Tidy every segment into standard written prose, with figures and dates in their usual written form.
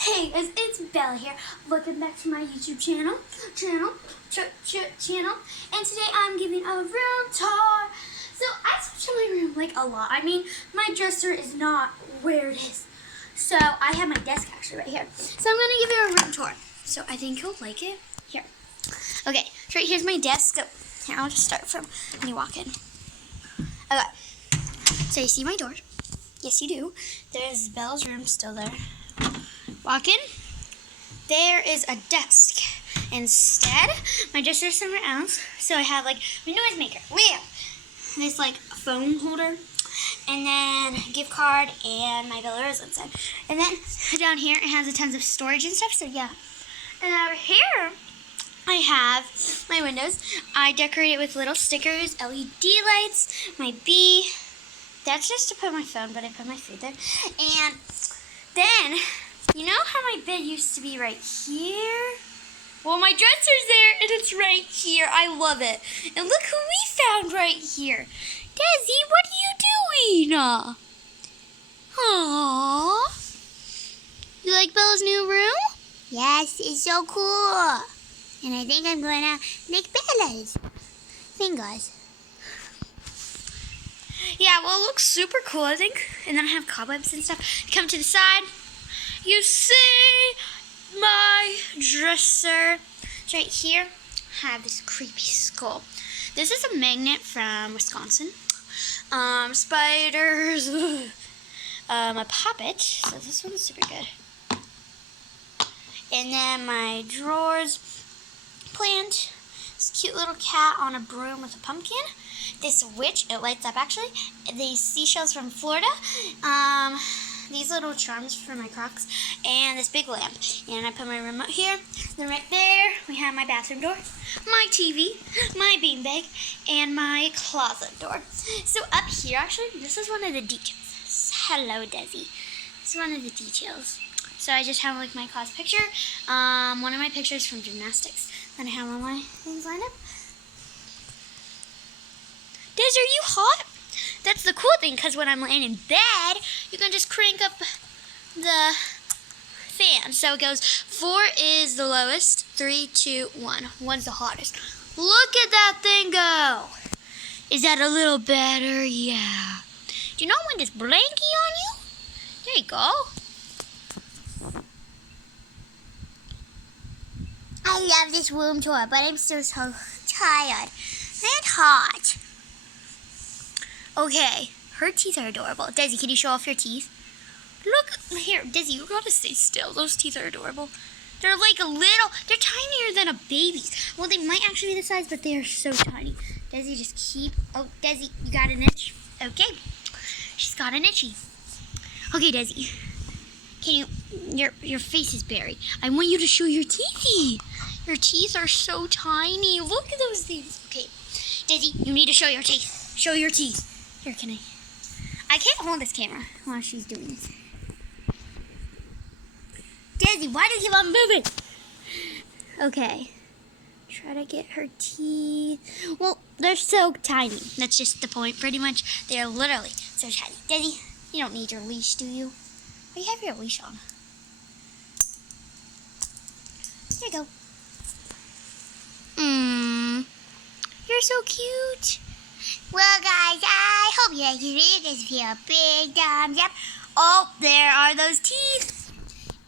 Hey guys, it's Bella here. Welcome back to my YouTube channel. And today I'm giving a room tour. So I switched to my room like a lot. I mean, my dresser is not where it is. So I have my desk actually right here. So I'm gonna give you a room tour. So I think you'll like it. Here. Okay, so right here's my desk. So here, I'll just start from when you walk in. Okay. So you see my door? Yes, you do. There's Bella's room still there. Walk in. There is a desk. Instead, my dresser is somewhere else. So I have like my noisemaker, lamp, this like phone holder, and then a gift card and my Bella Rose inside. And then down here it has a tons of storage and stuff. So yeah. And over here I have my windows. I decorate it with little stickers, LED lights, my bee. That's just to put my phone, but I put my food there. And then, you know how my bed used to be right here? Well, my dresser's there, and it's right here. I love it. And look who we found right here. Desi, what are you doing? Aww. You like Bella's new room? Yes, it's so cool. And I think I'm going to make Bella's fingers. Yeah, well, it looks super cool, I think. And then I have cobwebs and stuff. Come to the side. You see my dresser. It's right here. I have this creepy skull. This is a magnet from Wisconsin. Spiders. A puppet. So this one's super good. And then my drawers. Plant. This cute little cat on a broom with a pumpkin. This witch, it lights up actually. These seashells from Florida. These little charms for my Crocs, and this big lamp. And I put my remote here. Then right there, we have my bathroom door, my TV, my beanbag, and my closet door. So up here, actually, this is one of the details. Hello, Desi. This is one of the details. So I just have like my class picture, one of my pictures from gymnastics. Then I have all my things lined up. Desi, are you hot? That's the cool thing, because when I'm laying in bed, you can just crank up the fan. So it goes, 4 is the lowest, 3, 2, 1. 1's the hottest. Look at that thing go. Is that a little better? Yeah. Do you not want this blankie on you? There you go. I love this room tour, but I'm still so tired and hot. Okay, her teeth are adorable. Desi, can you show off your teeth? Look here, Desi, you gotta stay still. Those teeth are adorable. They're like they're tinier than a baby's. Well, they might actually be the size, but they are so tiny. Desi, just keep, oh, Desi, you got an itch? Okay, she's got an itchy. Okay, Desi, can your face is buried. I want you to show your teethy. Your teeth are so tiny. Look at those things. Okay, Desi, you need to show your teeth. Show your teeth. Here, I can't hold this camera while she's doing this. Desi, why do you keep on moving? Okay. Try to get her teeth. Well, they're so tiny. That's just the point, pretty much. They're literally so tiny. Desi, you don't need your leash, do you? Oh, you have your leash on. There you go. You're so cute. Well, guys, I hope you liked this video. Give me a big thumbs up. Oh, there are those teeth.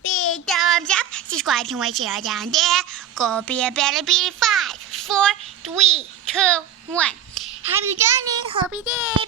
Big thumbs up. Subscribe to my channel down there. Go be a better beauty. 5, 4, 3, 2, 1. Have you done it? Hope you did.